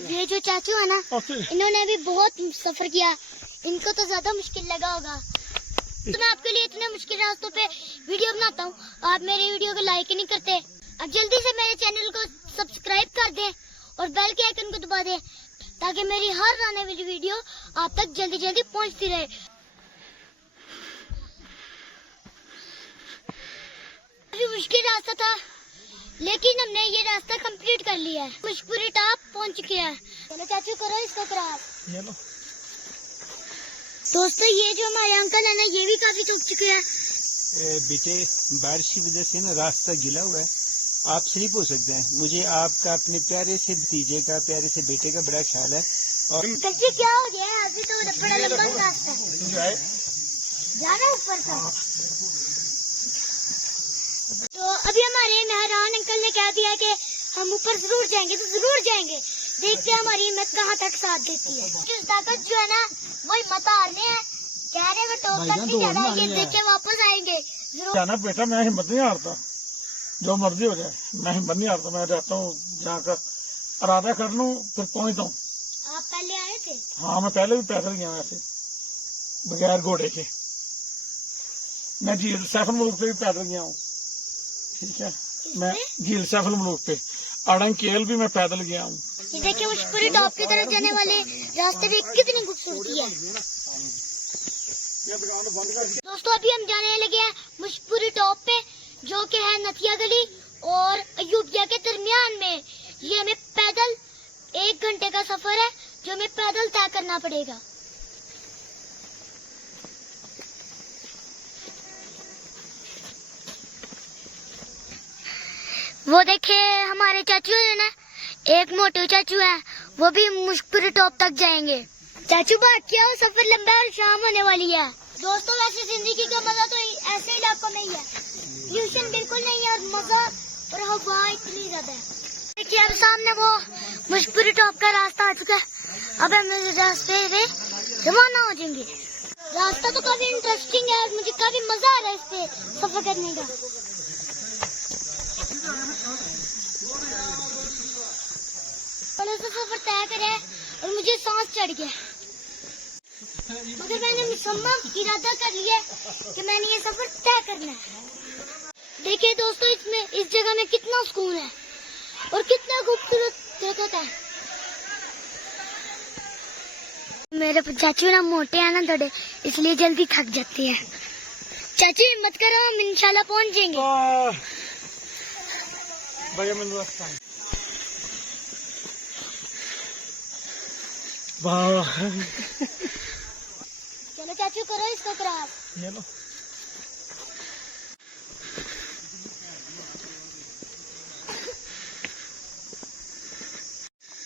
ये जो चाचू है ना, इन्होंने भी बहुत सफर किया, इनको तो ज्यादा मुश्किल लगा होगा। तो मैं आपके लिए इतने मुश्किल रास्तों पे वीडियो बनाता हूँ, आप मेरे वीडियो को लाइक ही नहीं करते। अब जल्दी से मेरे चैनल को सब्सक्राइब कर दें और बेल के आइकन को दबा दें, ताकि मेरी हर आने वाली वीडियो आप तक जल्दी जल्दी पहुँचती रहे। मुश्किल रास्ता था, लेकिन हमने ये रास्ता कंप्लीट कर लिया है। मुश्किल टॉप पहुंच चुके हैं। चलो चाचू करो इसको क्रॉस। दोस्तों ये जो हमारे अंकल है ना, ये भी काफी थक चुके हैं। बेटे बारिश की वजह से ना रास्ता गिला हुआ है, आप स्लिप हो सकते हैं। मुझे आपका अपने प्यारे से भतीजे का, प्यारे से बेटे का बड़ा ख्याल है। और कच्चे क्या हो गया है, अभी तो बड़ा लंबा रास्ता है, जाना ऊपर था। तो अभी हमारे मेहरान अंकल ने कह दिया कि हम ऊपर जरूर जाएंगे, तो जरूर जाएंगे। देखते हैं हमारी हिम्मत कहाँ तक साथ देती है। जो ताकत जो है ना, वही मत हारने हैं। कह रहे वो टॉप तक नहीं जाना, ये देखे वापस आएंगे जाना। बेटा मैं हिम्मत नहीं हारता, जो मर्जी हो जाए, मैं हिम्मत नहीं हारता। मैं रहता हूँ जहाँ का इरादा कर लूँ फिर पहुँचता हूँ। आप पहले आए थे? हाँ मैं पहले भी पैदल गया वैसे, बगैर घोड़े के। मैं झील सैफल मुल्क पे भी पैदल गया हूँ, ठीक है। मैं झील सैफल मुल्क पे अड़ंग केल भी मैं पैदल गया हूँ। ये देखिए मुश्किल टॉप की तरफ जाने वाले रास्ते में कितनी खूबसूरती है। दोस्तों अभी हम जाने लगे हैं मुश्किल टॉप पे, जो कि है नथिया गली और अयूबिया के दरमियान में। ये हमें पैदल 1 घंटे का सफर है, जो हमें पैदल तय करना पड़ेगा। वो देखे हमारे चाचू है ना, एक मोटे चाचू है, वो भी मुश्किल टॉप तक जाएंगे। चाचू बात क्या हो, सफर लंबा और शाम होने वाली है। दोस्तों वैसे जिंदगी का मजा तो ऐसे इलाकों में ही है, पोल्यूशन बिल्कुल नहीं है और मजा और हवा इतनी ज्यादा है। देखिए अब सामने वो मुश्किल टॉप का रास्ता आ चुका है, अब हम रास्ते पे रवाना हो जाएंगे। रास्ता तो काफी इंटरेस्टिंग है, मुझे काफी मजा आ रहा है इस पे सफर करने का। थोड़ा सा सफर तय करे और मुझे सांस चढ़ गया, मगर मैंने मुसम्मम इरादा कर लिया कि मैंने ये सफर तय करना है। देखिए दोस्तों इसमें इस जगह में कितना सुकून है और कितना खूबसूरत जगह है। मेरे चाचू ना मोटे हैं ना थोड़े, इसलिए जल्दी थक जाते हैं। चाचू हिम्मत करो, हम इंशाल्लाह पहुंच जाएंगे। वाह चलो चाचू करो इसको क्रॉस।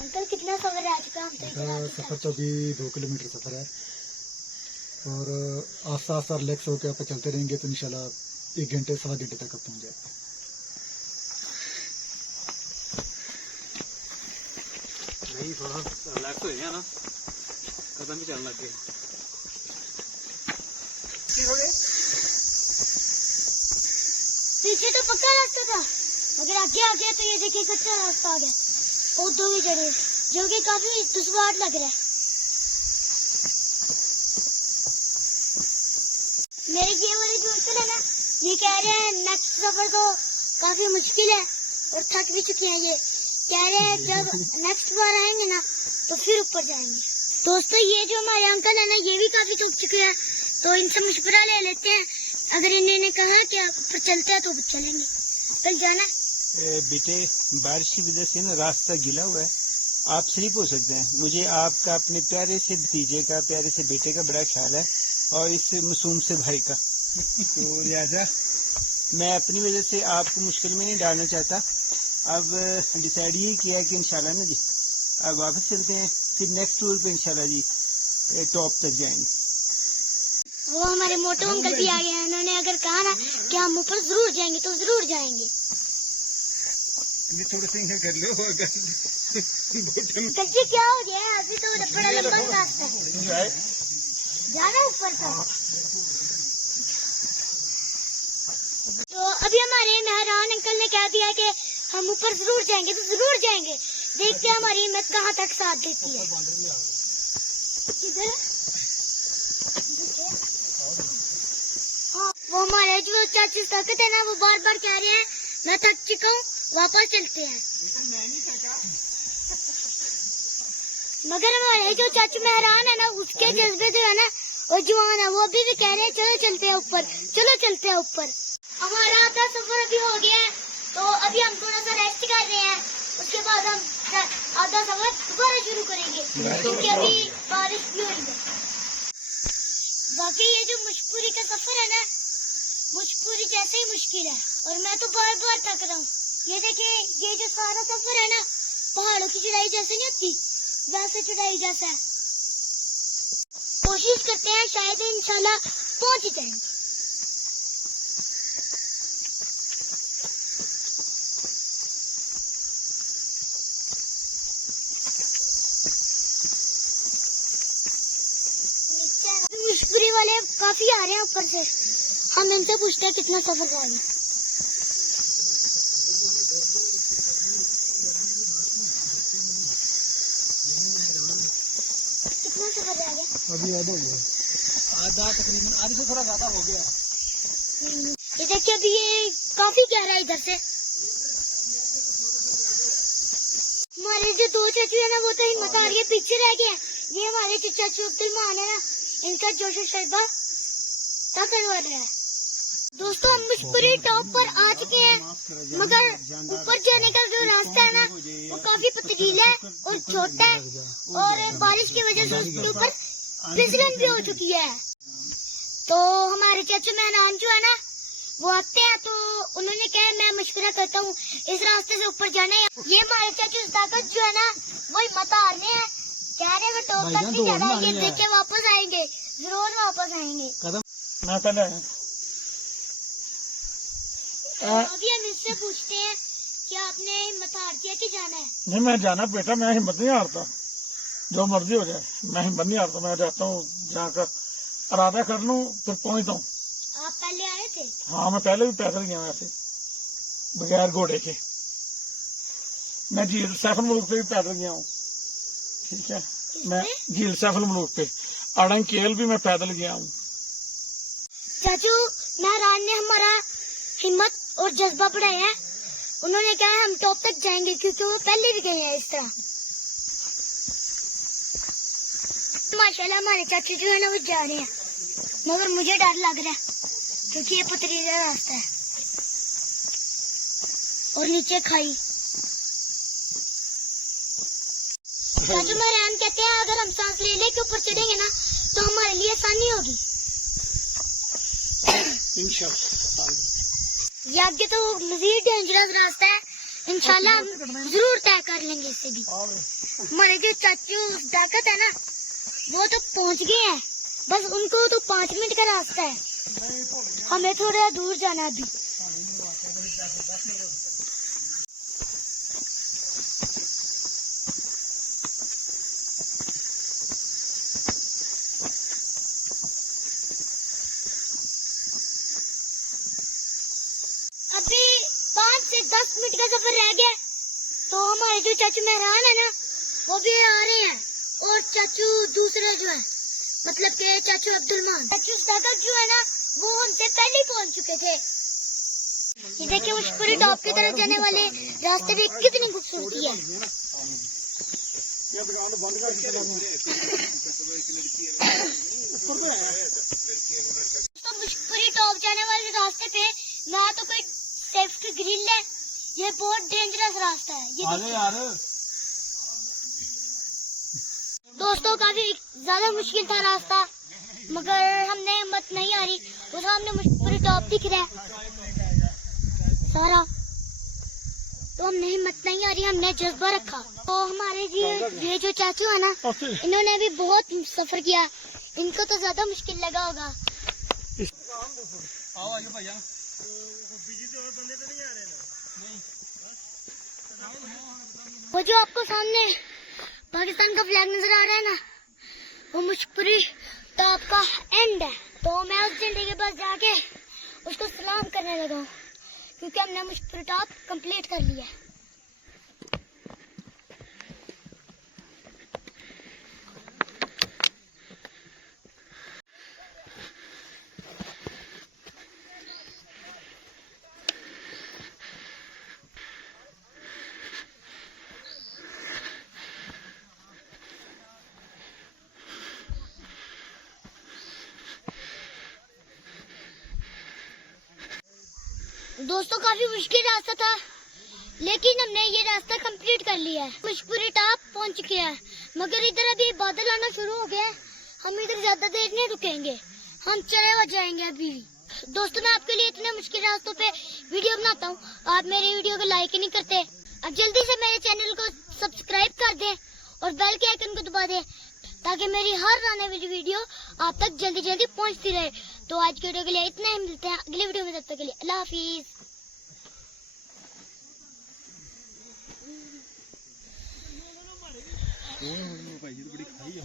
अंकल कितना सफर है आज का? सफर तो अभी 2 किलोमीटर सफर है, और आस्ता आस्ता रिलैक्स होकर आप चलते रहेंगे तो इंशाल्लाह 1 घंटे 1.25 घंटे तक आप पहुंच जाए। नहीं थोड़ा रिलैक्स हो गया ना, कदम भी चलने लग गए। पीछे तो पक्का रास्ता था, मगर आगे आ गया तो ये देखिए कच्चा रास्ता आ गया, पौधों की जड़ें, जो कि काफी दुश्वार लग रहा है। मेरे ये वाले दोस्त है ना, ये कह रहे हैं नेक्स्ट सफर तो काफी मुश्किल है और थक भी चुके हैं। ये कह रहे हैं जब नेक्स्ट बार आएंगे ना तो फिर ऊपर जाएंगे। दोस्तों ये जो हमारे अंकल है ना, ये भी काफी थक चुके हैं, तो इनसे मशवरा ले लेते हैं। अगर इन्होंने कहा कि आप ऊपर चलते हैं तो चलेंगे। कल जाना बेटे बारिश की वजह से ना रास्ता गिला हुआ है, आप स्लिप हो सकते हैं। मुझे आपका अपने प्यारे से भतीजे का, प्यारे से बेटे का बड़ा ख्याल है, और इस मासूम से भाई का। तो लिहाजा मैं अपनी वजह से आपको मुश्किल में नहीं डालना चाहता। अब डिसाइड यही किया कि इंशाल्लाह ना जी अब वापस चलते हैं, फिर नेक्स्ट टूर पे इंशाल्लाह जी टॉप तक जाएंगे। वो हमारे मोटे अंकल भी आ गए हैं, उन्होंने अगर कहा ना कि हम ऊपर जरूर जाएंगे तो जरूर जाएंगे। थोड़े से कर लो कच्चे क्या हो गया है, अभी तो बड़ा लंबा रास्ता है, जाना ऊपर था। तो अभी हमारे मेहरान अंकल ने कह दिया कि हम ऊपर जरूर जाएंगे, तो जरूर जाएंगे। देखते हैं हमारी हिम्मत कहाँ तक साथ देती है। किधर? हाँ, वो हमारे जो चाची ताकत है ना, वो बार बार कह रहे हैं मैं थक चुका हूँ, वापस चलते हैं। मगर हमारे जो चाचू मेहरान है ना, उसके जज्बे जो है ना, वो जवान है, वो अभी भी कह रहे हैं चलो चलते हैं ऊपर, चलो चलते हैं ऊपर। हमारा आधा सफर अभी हो गया है, तो अभी हम थोड़ा सा रेस्ट कर रहे हैं। उसके बाद हम आधा सफर दोबारा शुरू करेंगे, क्योंकि अभी बारिश भी हो रही है। बाकी ये जो मुशपुरी का सफर है ना, मुशपुरी जैसे ही मुश्किल है, और मैं तो बार बार थक रहा हूँ। ये देखिए, ये जो सारा सफर है ना, पहाड़ों की चढ़ाई जैसे नहीं होती, वैसे चढ़ाई जैसा है। कोशिश करते हैं शायद इंशाल्लाह पहुंच ही जाएंगे। मुशपुरी वाले काफी आ रहे हैं ऊपर से, हम इनसे पूछते हैं कितना सफर करेंगे। कितना सफर रह गया? अभी आधा हो गया, आधा तकरीबन आधे से थोड़ा ज्यादा हो गया। ये देखिए, अभी ये काफी गहरा है इधर से। हमारे जो दो चाचू है ना, वो तो हिम्मत हार के पीछे रह गए हैं। ये हमारे जो चाचू अब्दुलमान है ना, इनका जोश शरबा ताकत बढ़ रहा है। दोस्तों, हम मुशपुरी टॉप पर आ चुके हैं, मगर ऊपर जाने का जो रास्ता है ना, वो काफी पथरीला है और छोटा है, और बारिश की वजह से उसके ऊपर फिसलन भी हो चुकी है। तो हमारे चाचा मेहरान जो है ना, वो आते हैं, तो उन्होंने कहा मैं मशवरा करता हूँ इस रास्ते से ऊपर जाना है। ये हमारे चाचू ताकत जो है ना, वो हिम्मत हारने हैं, कह रहे वो टॉप तक नहीं जाना है, ये देख के वापस आएंगे, जरूर वापस आएंगे। मैं पहले अभी हम इससे पूछते हैं कि आपने हिम्मत हार दिया कि जाना है? नहीं, मैं जाना बेटा, मैं हिम्मत नहीं हारता, जो मर्जी हो जाए, मैं हिम्मत नहीं हारता। मैं जाता हूँ, जहाँ का इरादा कर लूँ फिर पहुँचता हूँ। आप पहले आए थे? हाँ, मैं पहले भी पैदल गया वैसे, बगैर घोड़े के। मैं झील सैफल मुल्क पे भी पैदल गया हूँ, ठीक है। मैं झील सैफल मुल्क पे अड़ंग केल भी मैं पैदल गया हूँ। चाचू मेहरान ने हमारा हिम्मत और जज्बा बढ़ाया है। उन्होंने कहा हम टॉप तक जाएंगे, क्योंकि वो पहले भी गए हैं इस तरह। माशाल्लाह हमारे चाचू जो है ना, वो जा रहे हैं, मगर मुझे डर लग रहा है, क्योंकि ये पथरीला रास्ता है और नीचे खाई। चाचू मेहरान कहते हैं अगर हम सांस ले ले के ऊपर चढ़ेंगे ना, तो हमारे लिए आसानी होगी इंशाल्लाह। ये आगे तो मजीद डेंजरस रास्ता है, इंशाल्लाह हम जरूर तय कर लेंगे इससे भी। हमारे जो चाचू ताकत है ना, वो तो पहुंच गए हैं, बस उनको तो 5 मिनट का रास्ता है, हमें थोड़ा दूर जाना अभी। अभी 5 से 10 मिनट का सफर रह गया, तो हमारे जो चाचू मेहरान है ना, वो भी आ रहे हैं, और चाचू दूसरे जो है, मतलब के चाचू अब्दुलमान, चाचू ताकत जो है ना, वो उनसे पहले पहुंच चुके थे। ये देखिए, मुशपुरी टॉप की तरफ जाने वाले रास्ते में कितनी खूबसूरती है। तो मुशपुरी टॉप जाने वाले रास्ते पे ना तो कोई सेफ्टी ग्रिल है, ये बहुत डेंजरस रास्ता है। ये यार दोस्तों, काफी ज्यादा मुश्किल था रास्ता, मगर हमने हिम्मत नहीं हारी। वो सामने मुशपुरी टॉप दिख रहा है सारा, तो हमने हिम्मत नहीं हारी, हमने जज्बा रखा। तो हमारे ये जो चाचू है ना, इन्होंने भी बहुत सफर किया, इनको तो ज्यादा मुश्किल लगा होगा। वो जो आपको सामने पाकिस्तान का फ्लैग नजर आ रहा है ना, वो मुशपुरी टॉप का एंड है। तो मैं उस झंडे के पास जाके उसको सलाम करने लगा हूँ, क्योंकि हमने मुशपुरी टॉप कंप्लीट कर लिया है। दोस्तों काफी मुश्किल रास्ता था, लेकिन हमने ये रास्ता कंप्लीट कर लिया है। मुश्किल टॉप पहुंच चुके हैं, मगर इधर अभी बादल आना शुरू हो गया है। हम इधर ज्यादा देर नहीं रुकेंगे, हम चले हुए जाएंगे अभी। दोस्तों मैं आपके लिए इतने मुश्किल रास्तों पे वीडियो बनाता हूँ, आप मेरे वीडियो को लाइक ही नहीं करते। अब जल्दी से मेरे चैनल को सब्सक्राइब कर दें और बेल के आइकन को दबा दें, ताकि मेरी हर आने वाली वीडियो आप तक जल्दी जल्दी पहुंचती रहे। तो आज की वीडियो के लिए इतना ही, मिलते हैं अगले वीडियो में, तब तक के लिए अल्लाह हाफिज। बड़ी खाई है।